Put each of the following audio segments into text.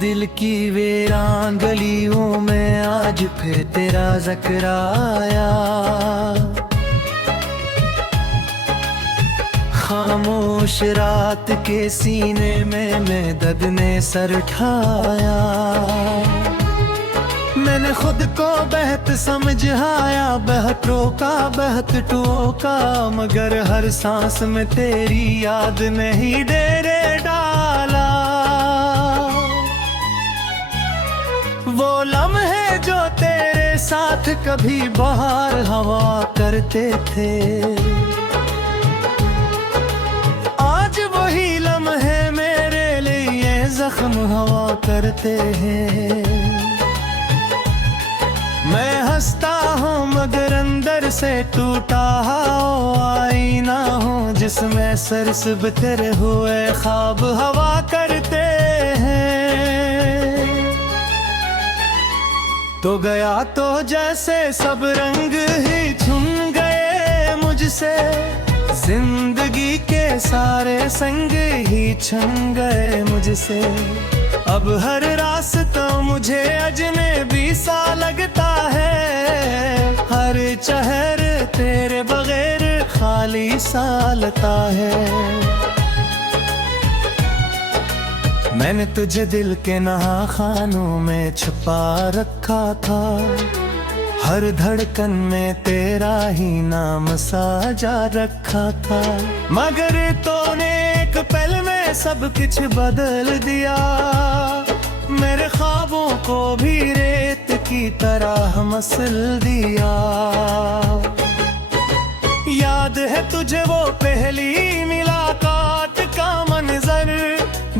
दिल की वीरान गलियों में आज फिर तेरा जिक्र आया। खामोश रात के सीने में मैं दर्द ने सर ठाया। मैंने खुद को बहत समझाया, बहत रोका बहत टोका, मगर हर सांस में तेरी याद नहीं डेरे डाला। वो लम्हे जो तेरे साथ कभी बाहर हवा करते थे, आज वही लम्हे मेरे लिए जख्म हवा करते हैं। मैं हंसता हूँ मगर अंदर से टूटा आईना हूँ, जिसमें सरस बिखरे हुए ख्वाब हवा करते हैं। तो गया तो जैसे सब रंग ही छुन गए मुझसे, जिंदगी के सारे संग ही छन गए मुझसे। अब हर रास्ता मुझे अजनबी सा लगता है, हर शहर तेरे बगैर खाली सा लगता है। मैंने तुझे दिल के नहाखानों में छुपा रखा था, हर धड़कन में तेरा ही नाम साजा रखा था। मगर तूने एक पल में सब कुछ बदल दिया, मेरे ख्वाबों को भी रेत की तरह मसल दिया। याद है तुझे वो पहली मुलाकात का मंजर,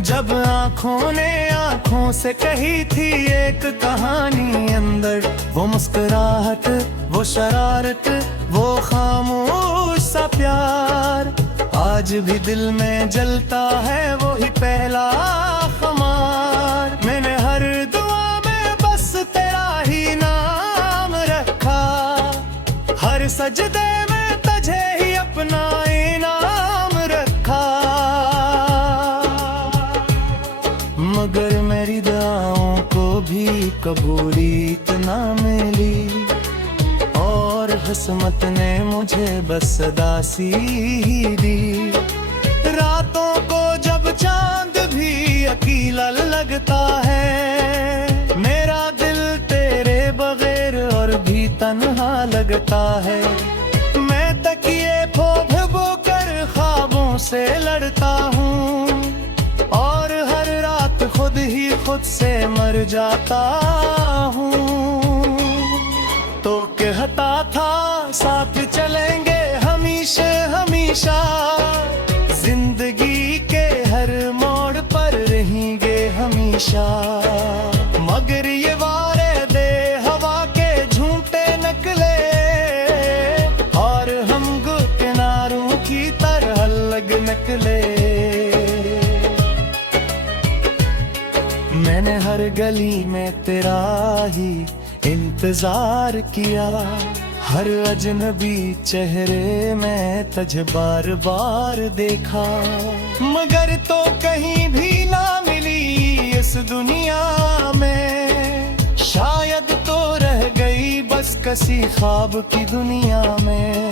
जब आँखों ने आँखों से कही थी एक कहानी अंदर। वो मुस्कुराहट, वो शरारत, वो खामोश सा प्यार, आज भी दिल में जलता है वो ही पहला ख़मार। मैंने हर दुआ में बस तेरा ही नाम रखा, हर सजदे में तुझे ही अपना इनाम रखा। मगर मेरी दुआओं को भी कबूली इतना मिली, और किस्मत ने मुझे बस दासी ही दी। रातों को जब चांद भी अकेला लगता है, मेरा दिल तेरे बगैर और भी तन्हा लगता है। मैं तकिए भिगो कर ख्वाबों से लड़ता हूँ, और हर रात खुद ही खुद से मर जाता हूँ। तो कहता था साथ चलेंगे हमेशा हमेशा, जिंदगी के हर मोड़ पर रहेंगे हमेशा। मगर ये वादे हवा के झूठे निकले, और हम किनारों की तरह अलग निकले। मैंने हर गली में तेरा ही इंतजार किया, हर अजनबी चेहरे में तुझे बार बार देखा। मगर तो कहीं भी ना मिली इस दुनिया में, शायद तो रह गई बस किसी ख्वाब की दुनिया में।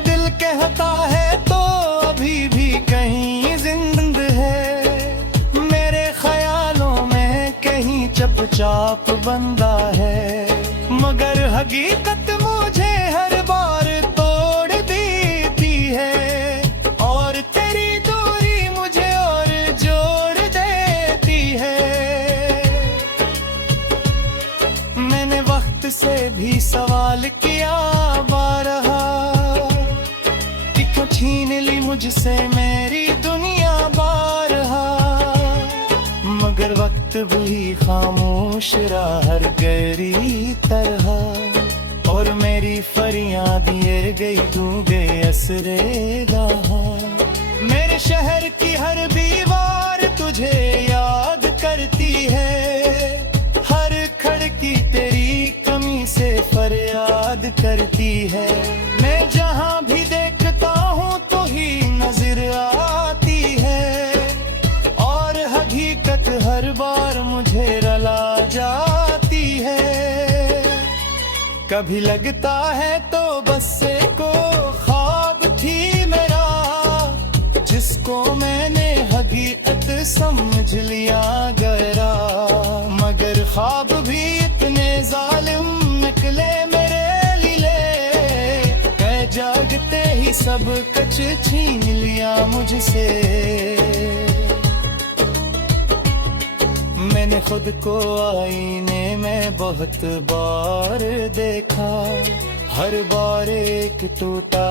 दिल कहता है तो अभी भी कहीं जिंद है, मेरे ख्यालों में कहीं चुपचाप बंदा है। मगर हकीकत मुझे हर बार तोड़ देती है, और तेरी दूरी मुझे और जोड़ देती है। मैंने वक्त से भी सवाल किया बारहा, कि क्यों छीन ली मुझसे मेरी दुनिया बारहा। मगर वक्त भी खामोश रहा हर गहरी तरह, और मेरी फरियाद ये गई डूबे असरे रहा। मेरे शहर की हर दीवार तुझे याद करती है, हर खिड़की तेरी कमी से फरियाद करती है। मैं जहाँ भी देखता हूँ तो ही नजर आती है, और हकीकत हर बार मुझे कभी लगता है तो बस एको ख्वाब थी मेरा, जिसको मैंने हकीकत समझ लिया गया। मगर ख्वाब भी इतने जालिम निकले मेरे लिए, मैं जागते ही सब कुछ छीन लिया मुझसे। मैंने खुद को आईने में बहुत बार देखा, हर बार एक टूटा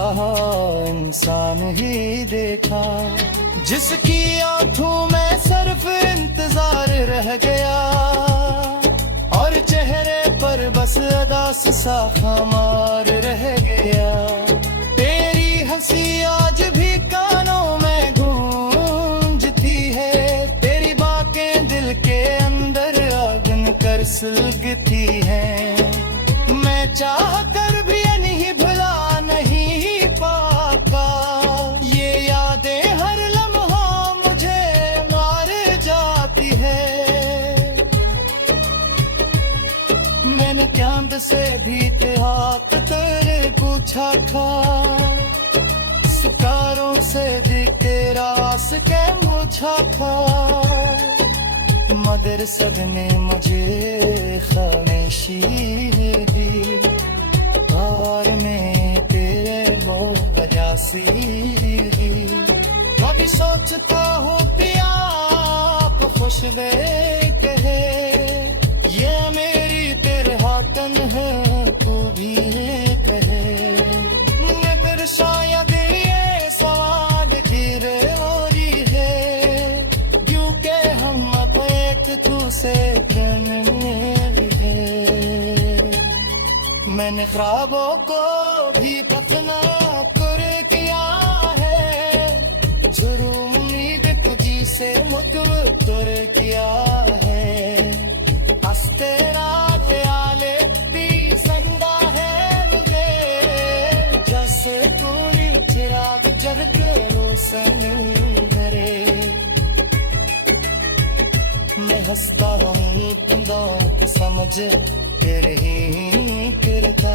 इंसान ही देखा, जिसकी आंखों में सिर्फ इंतजार रह गया और चेहरे पर बस अदास सा खामार रह गया। तेरी हंसी आज भी कानों में गूंजती है, तेरी बातें दिल के अंदर आगन कर सुलगती हैं। मैं चाह कर भी नहीं भुला नहीं पाता, ये यादें हर लम्हा मुझे मार जाती है। मैंने चांद से भी हाथ तेरे पूछा था, सितारों से भी तेरा के पूछा था, मगर सबने मुझे खामोशी दी और मैं तेरे वो वजासी दी। कभी सोचता हूँ पिया आप खुश कहे, ये मेरी तेरे हाथन है तू भी कहे। मगर शायद ये सवाल गिरे हो रही है, क्योंकि हम अब एक दूसरे मैंने ख्वाबों को भी अपना कर किया है, जरूर उम्मीद तुझी से मुतवत्तर किया है। हंसते रात आले भी संदा है मुझे, जैसे पूरी चिराग जल के रोशन भरे। मैं हंसता हूँ तुम समझ तेरे ही करता,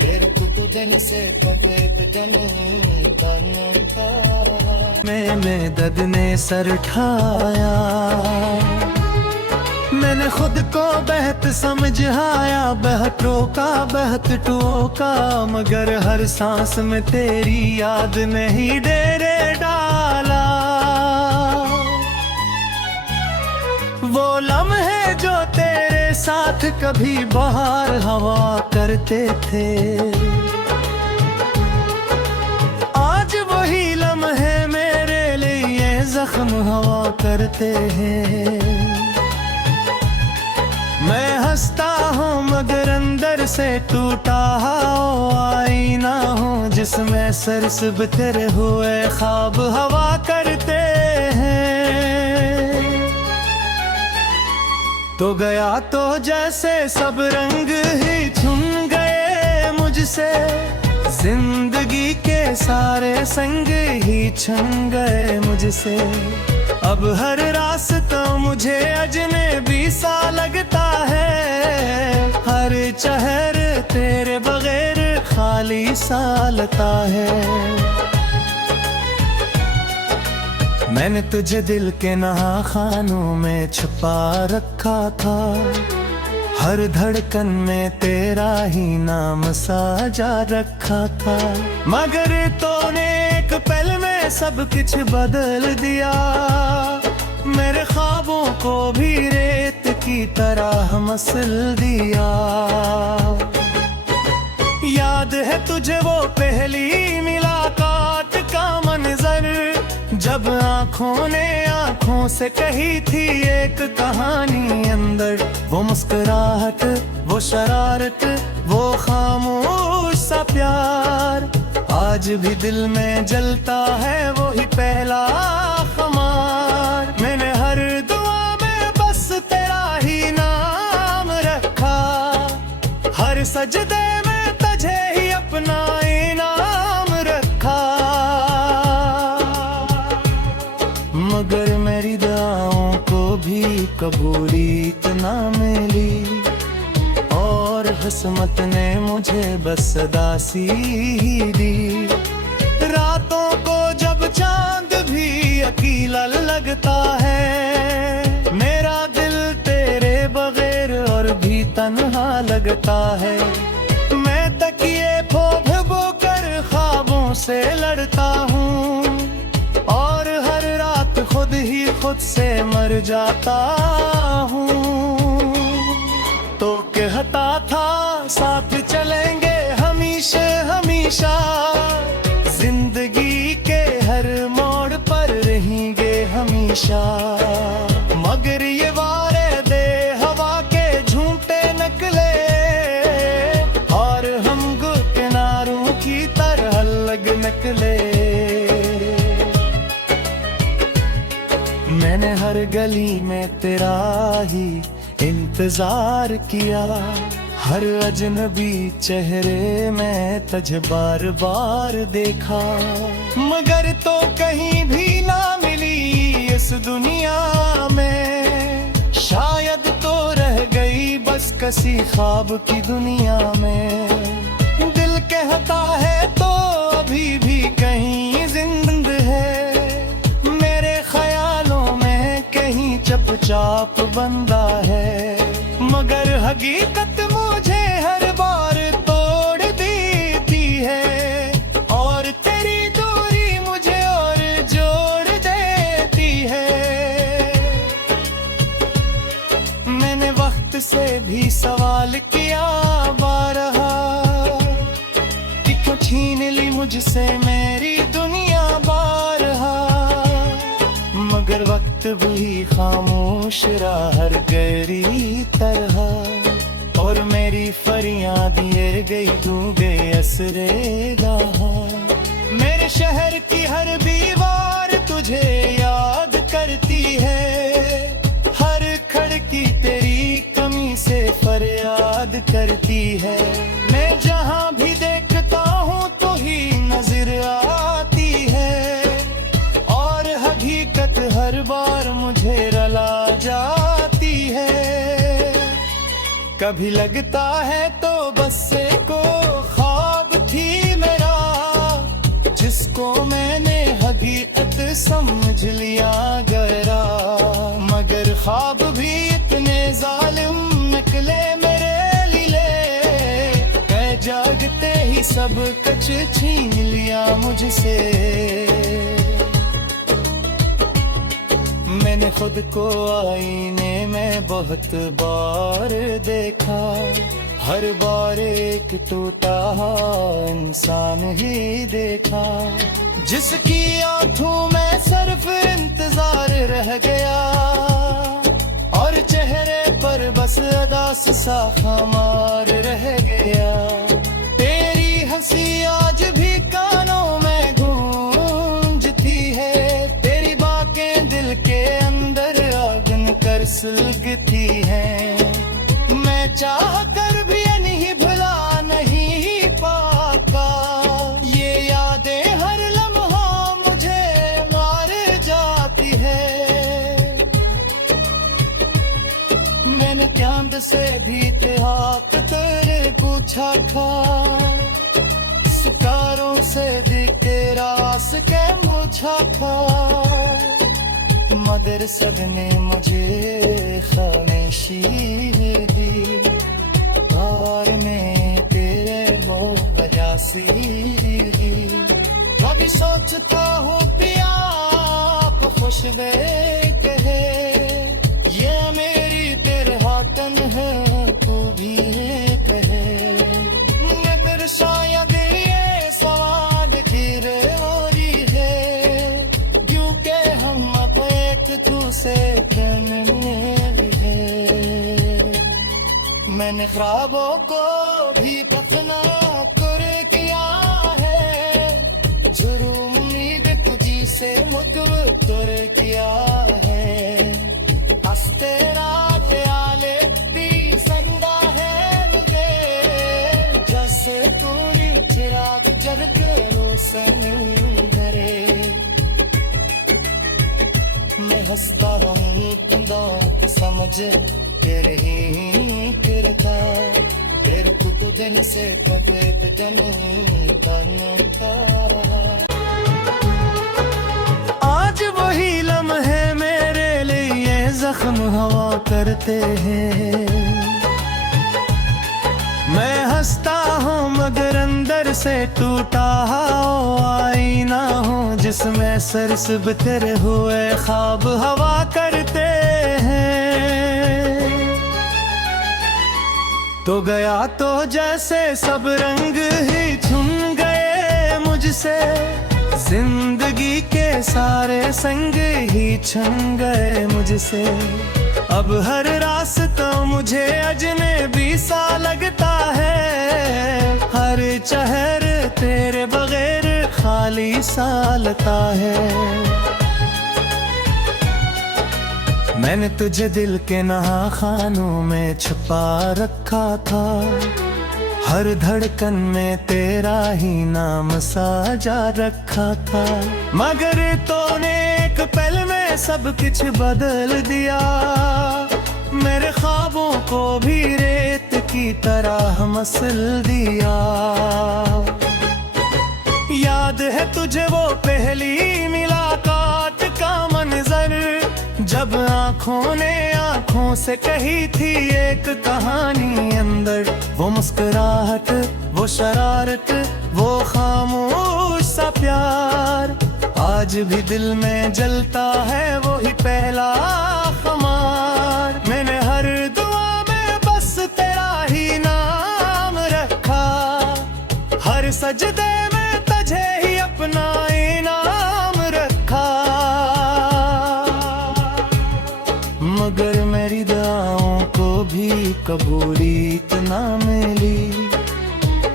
तेरे तू दिन से पकड़ जन बनता। मैं दर्द ने सर उठाया, मैंने खुद को बेहत समझाया, बेहत रोका बेहत टोका, मगर हर सांस में तेरी याद नहीं डेरे डाला। वो लम्हे जो तेरे साथ कभी बाहर हवा करते थे, आज वही लम्हे मेरे लिए जख्म हवा करते हैं। मैं हंसता हूँ मगर अंदर से टूटा आईना हूँ, जिसमें सरसब तेरे हुए ख्वाब हवा करते हैं। तो गया तो जैसे सब रंग ही छुन गए मुझसे, जिंदगी के सारे संग ही छन गए मुझसे। अब हर रास्ता मुझे अजनबी सा लगता है, हर चेहरे तेरे बगैर खाली सा लगता है। मैंने तुझे दिल के नहाखानों में छुपा रखा था, हर धड़कन में तेरा ही नाम साजा रखा था, मगर तूने एक पल में सब कुछ बदल दिया। मेरे ख्वाबों को भी रेत की तरह मसल दिया। याद है तुझे वो पहली मुलाकात का मंजर, जब आँखों ने आँखों से कही थी एक कहानी अंदर। वो मुस्कुराहट, वो शरारत, वो खामोश सा प्यार, आज भी दिल में जलता है वो ही पहला ख़मार। मैंने हर दुआ में बस तेरा ही नाम रखा, हर सजदे में तुझे ही अपना इनाम रखा। मगर मेरी दुआओं को भी कबूलियत ना मिली, और किस्मत ने मुझे बस उदासी ही दी। रातों को जब चांद भी अकेला लगता है, मेरा दिल तेरे बगैर और भी तन्हा लगता है। मैं तकिए भो कर ख्वाबों से लड़ता हूँ और हर रात खुद ही खुद से मर जाता हूँ। तो कहता था साथ चलेंगे हमेशा हमेशा, जिंदगी के हर मोड़ पर रहेंगे हमेशा। मगर ये वादे हवा के झूठे निकले और हम किनारों की तरह लग निकले। मैंने हर गली में तेरा ही इंतजार किया, हर अजनबी चेहरे में तुझे बार बार देखा। मगर तो कहीं भी ना मिली इस दुनिया में, शायद तो रह गई बस किसी ख्वाब की दुनिया में। दिल कहता है तो अभी भी कहीं जिंदा है, मेरे ख्यालों में कहीं चुपचाप बंदा है। मगर हकीकत मुझे हर बार तोड़ देती है और तेरी दूरी मुझे और जोड़ देती है। मैंने वक्त से भी सवाल किया बारहा कि क्यों छीन ली मुझसे मेरी दुनिया बारहा। मगर वक्त भी खामोश रहा हर गहरी तरह, और मेरी फरियाद ये गई डूबे असरे रहा। मेरे शहर की हर दीवार तुझे याद करती है, हर खिड़की तेरी कमी से फरियाद करती है। मैं जहाँ भी देखता हूँ तो ही नजर आती है, और हकीकत हर बार मुझे रुला जाती है। कभी लगता है तो बस को ख्वाब थी मेरा, जिसको मैंने हकीकत समझ लिया गया। मगर ख्वाब भी इतने जालिम निकले मेरे लिए, मैं जागते ही सब कुछ छीन लिया मुझसे। मैंने खुद को आईने में बहुत बार देखा, हर बार एक टूटा इंसान ही देखा, जिसकी आंखों में सिर्फ इंतजार रह गया और चेहरे पर बस उदास सा खामार रह गया। तेरी हंसी आज भी कानों में गूंजती है, तेरी बातें दिल के अंदर आगन कर सुलगती हैं। मैं चाह कर भी नहीं भुला नहीं पाता, ये यादें हर लम्हा मुझे मार जाती है। मैंने चांद से भी हाथ तेरे पूछा था, सितारों से भी तेरा के मुझा था, मगर सबने मुझे खामोशी दी। और में तेरे वो वजह सी कभी सोचता हूँ पिया आप खुश वे कहे, ये मेरी तेरे हाथन है तू भी कहे। मगर शायद ये सवाल घिरे होरी है, क्योंकि हम अब एक दूसरे मैंने ख्वाबों को भी दफना कर किया है, जुर्म उम्मीद तुझी से मुकद्दर किया है। हंसते रात आले भी संदा है मुझे, जैसे तूने चिराग जल के रोशन करे। मैं हंसता रहूं कंधा समझ तेरे ही करता, तेरे को तो दिल से कदे नहीं बनता। आज वही लम्हे मेरे लिए जख्म हवा करते हैं। मैं हंसता हूँ मगर अंदर से टूटा आईना हूँ, जिसमें सरस बिखरे हुए ख्वाब हवा करते हैं। तो गया तो जैसे सब रंग ही छुन गए मुझसे, जिंदगी के सारे संग ही छन गए मुझसे। अब हर रास्ता मुझे अजनबी सा लगता है, हर शहर तेरे बगैर खाली सा लगता है। मैंने तुझे दिल के नहाखानों में छुपा रखा था, हर धड़कन में तेरा ही नाम साजा रखा था। मगर तूने एक पल में सब कुछ बदल दिया, मेरे ख्वाबों को भी रेत की तरह मसल दिया। याद है तुझे वो पहली मुलाकात का मंजर, जब आँखों ने आँखों से कही थी एक कहानी अंदर। वो मुस्कुराहट, वो शरारत, वो खामोश सा प्यार, आज भी दिल में जलता है वो ही पहला ख़मार। मैंने हर दुआ में बस तेरा ही नाम रखा, हर सजदे में तुझे ही अपना इनाम रखा। मगर मेरी दुआओं को भी कबूलियत ना मिली,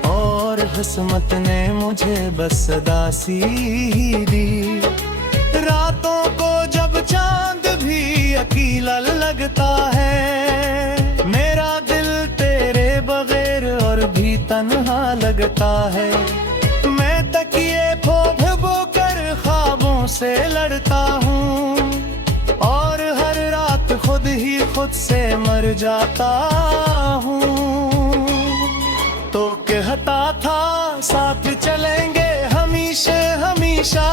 और किस्मत ने मुझे बस दासी दी। रातों को जब चांद भी अकेला लगता है, मेरा दिल तेरे बगैर और भी तन्हा लगता है। मैं तकिए भो कर ख्वाबों से लड़ता हूँ, और हर रात खुद ही खुद से मर जाता हूँ। तो कहता था साथ चलेंगे हमेशा हमेशा,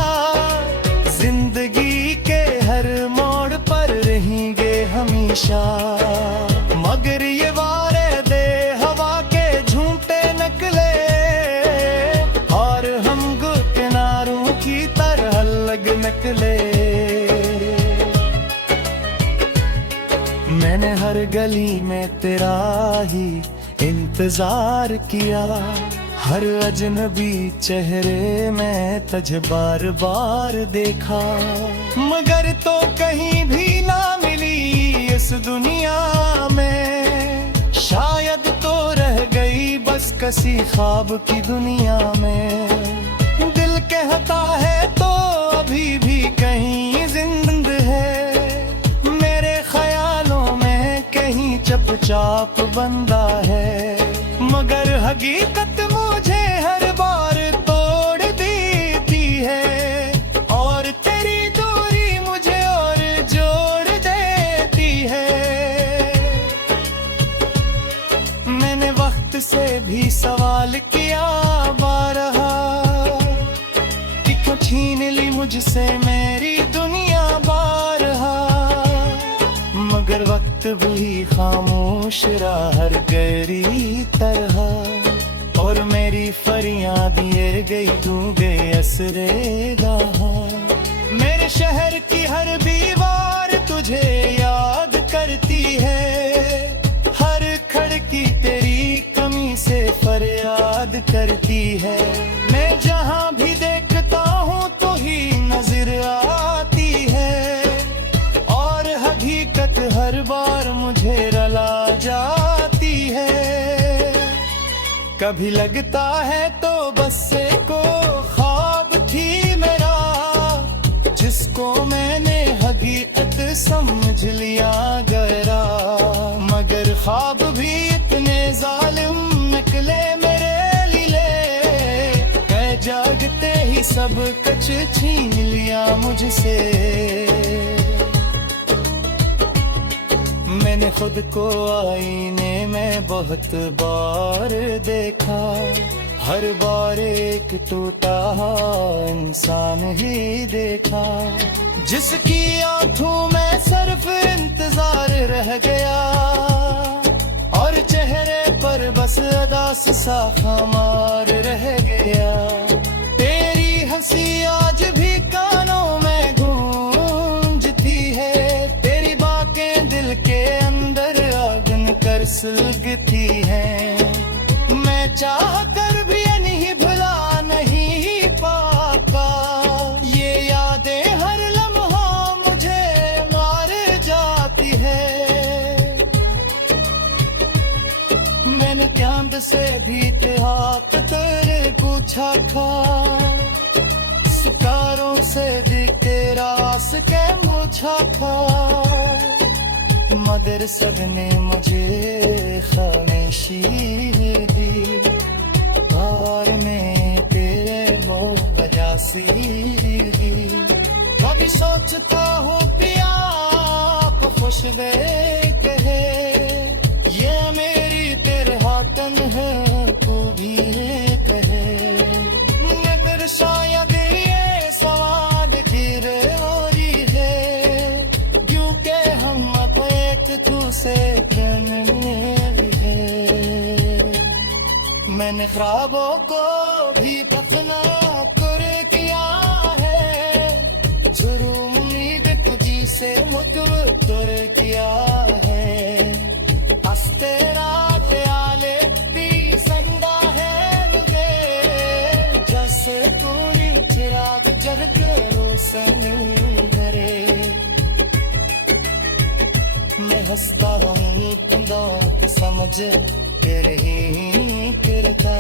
जिंदगी के हर मोड़ पर रहेंगे हमेशा। मगर ये वादे हवा के झूठे निकले, और हम किनारों की तरह लग निकले। मैंने हर गली में तेरा ही इंतजार किया, हर अजनबी चेहरे में तुझे बार बार देखा। मगर तो कहीं भी ना मिली इस दुनिया में, शायद तो रह गई बस किसी ख्वाब की दुनिया में। दिल कहता है तो अभी भी कहीं जिंदा है, मेरे ख्यालों में कहीं चुपचाप बंदा है। मगर हकीकत मुझे हर बार तोड़ देती है, और तेरी दूरी मुझे और जोड़ देती है। मैंने वक्त से भी सवाल किया बारहा, कि क्यों छीन ली मुझसे मेरी दुनिया बारहा। मगर वक्त भी खामोश रहा हर गहरी तरह, और मेरी फरियाद ये गई तू गए असरे रहा। मेरे शहर की हर दीवार तुझे याद करती है, हर खिड़की तेरी कमी से फरियाद करती है। मैं जहाँ भी देखता हूँ तो ही नजर आती है, और हकीकत हर बार मुझे रुला जाती है। कभी लगता है तो बस को ख्वाब थी मेरा, जिसको मैंने हकीकत समझ लिया गया। मगर ख्वाब भी इतने जालिम निकले मेरे लिए, मैं जागते ही सब कुछ छीन लिया मुझसे। मैंने मैंने खुद को आईने में बहुत बार देखा, हर बार एक टूटा इंसान ही देखा, जिसकी आंखों में सिर्फ इंतजार रह गया और चेहरे पर बस अदास सा खामार रह गया। तेरी हंसी आज भी कानों में गूंजती है, तेरी बातें दिल के अंदर आगन कर सुलगती हैं। मैं चाह कर भी नहीं भुला नहीं पाता, ये यादें हर लम्हा मुझे मार जाती है। मैंने कैंप से भी हाथ तेरे पूछा था, सितारों से भी तेरा आस्के पूछा था, मगर सबने मुझे खामोशी दी और मैं तेरे वो वजह से दी। कभी सोचता हूँ पिया आप खुश कहे, ये मेरी तेरे हाथन है तू भी कहे। मैं फिर शायद ये सवाल गिरे हो रही है, क्योंकि हम अब एक दूसरे में है। मैंने ख्वाबों को भी अपना कर किया है, जरूर उम्मीद तुझी से मुकद्दर किया है। हंसते रात आले भी संदा है मुझे, जैसे पूरी चिराग जल के रोशन भरे। मैं हंसता रहूं तुम की समझ तेरे ही करता,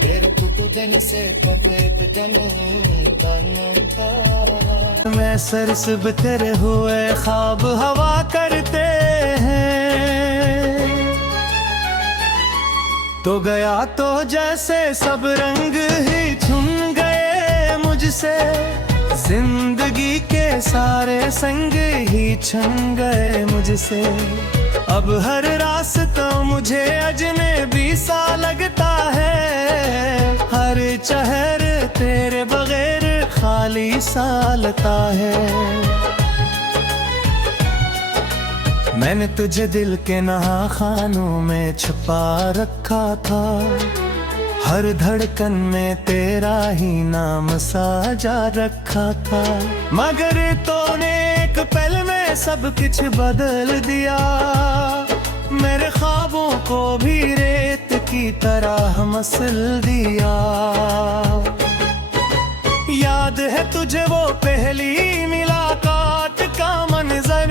तेरे कुतु दिन से कपड़े जन बनता। मैं सरस तेरे हुए ख्वाब हवा करते हैं, तो गया तो जैसे सब रंग ही छुन गए मुझसे, जिंदगी के सारे संग ही छन गए मुझसे। अब हर रास्ता मुझे अजनबी सा लगता है, हर शहर तेरे बगैर खाली सा लगता है। मैंने तुझे दिल के नहाखानों में छुपा रखा था, हर धड़कन में तेरा ही नाम साजा रखा था, मगर तूने एक पल में सब कुछ बदल दिया। मेरे ख्वाबों को भी रेत की तरह मसल दिया। याद है तुझे वो पहली मुलाकात का मंजर,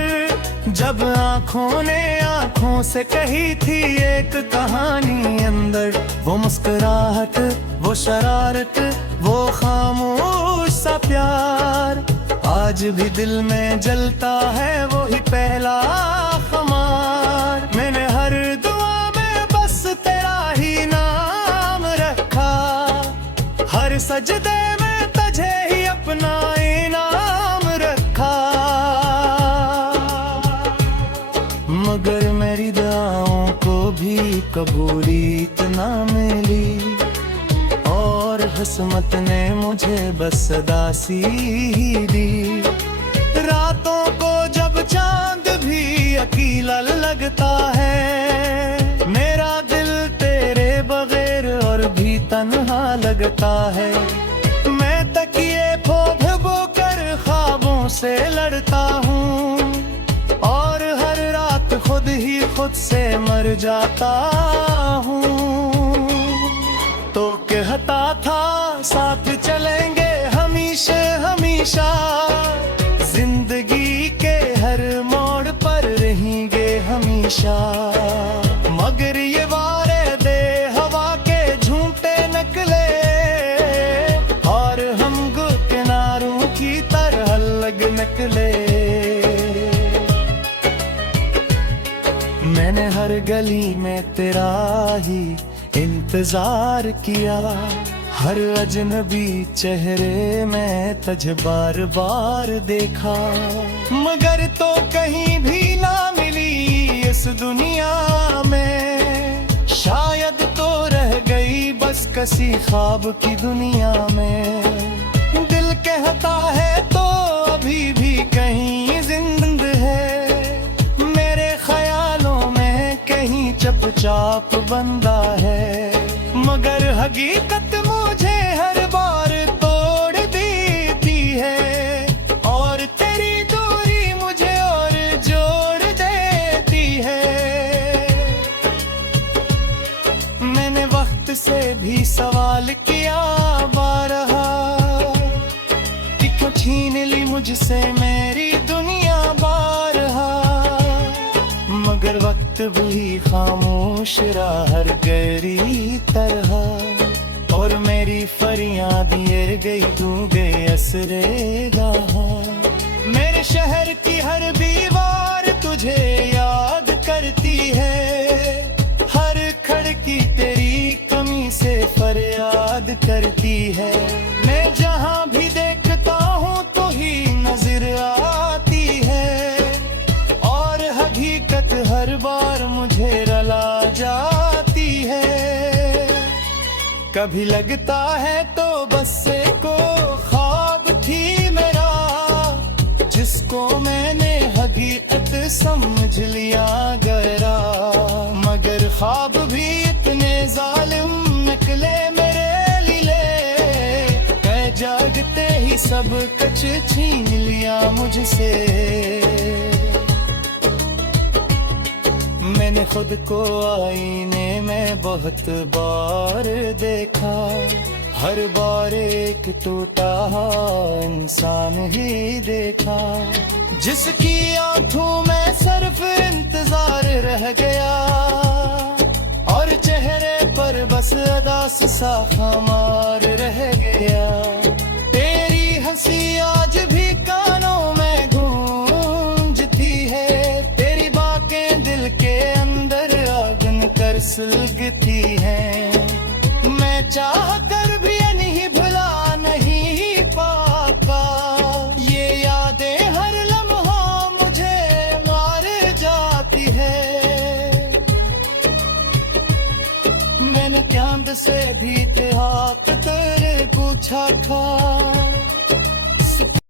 जब आँखों ने आँखों से कही थी एक कहानी अंदर। वो मुस्कुराहट, वो शरारत, वो खामोश सा प्यार, आज भी दिल में जलता है वो ही पहला खमार। मैंने हर दुआ में बस तेरा ही नाम रखा, हर सजदे में तुझे ही अपना इनाम रखा, मगर मेरी दुआओं को भी कबूली इतना मिली, और किस्मत ने मुझे बस दासी दी। रातों को जब चांद भी अकेला लगता है, मेरा दिल तेरे बगैर और भी तन्हा लगता है। मैं तकिए भिगो कर ख्वाबों से लड़ता हूँ, और हर रात खुद से मर जाता हूँ। तो कहता था साथ चलेंगे हमेशा हमेशा, जिंदगी के हर मोड़ पर रहेंगे हमेशा, मगर ये वादे हवा के झूठे निकले, और हम किनारों की तरह लग निकले। मैंने हर गली में तेरा ही इंतजार किया, हर अजनबी चेहरे में तुझे बार बार देखा, मगर तो कहीं भी ना मिली इस दुनिया में, शायद तो रह गई बस कसी ख्वाब की दुनिया में। दिल कहता है तो अभी भी कहीं जिंद है, मेरे ख्यालों में कहीं चुपचाप बंदा है। मगर हकीकत मुझे हर बार तोड़ देती है, और तेरी दूरी मुझे और जोड़ देती है। मैंने वक्त से भी सवाल किया बारहा, कि क्यों छीन ली मुझसे मेरी दुनिया बारहा। मगर वक्त भी खामोश रहा हर गहरी तरह, और मेरी फरियाद ये गई तू गए असरे गाहा। मेरे शहर की हर दीवार तुझे याद करती है, हर खिड़की तेरी कमी से फरियाद करती है। मैं जहाँ भी देखता हूँ तो ही नजर आती है, और हकीकत हर बार मुझे रुला जाती है। कभी लगता है तो बस एको ख्वाब थी मेरा, जिसको मैंने हकीकत समझ लिया गया। मगर ख्वाब भी इतने जालिम निकले मेरे लिए, मैं जागते ही सब कुछ छीन लिया मुझसे। मैंने खुद को आईने में बहुत बार देखा, हर बार एक टूटा इंसान ही देखा, जिसकी आंखों में सिर्फ इंतजार रह गया, और चेहरे पर बस अदास सा खमार रह गया। तेरी हंसी आज भी कानों में गूंजती है, तेरी बातें दिल के अंदर आगन कर सुलगती हैं। मैं चाह कर भी नहीं भुला नहीं पाता, ये यादें हर लम्हा मुझे मार जाती है। मैंने चांद से भी हाथ तेरे पूछा था,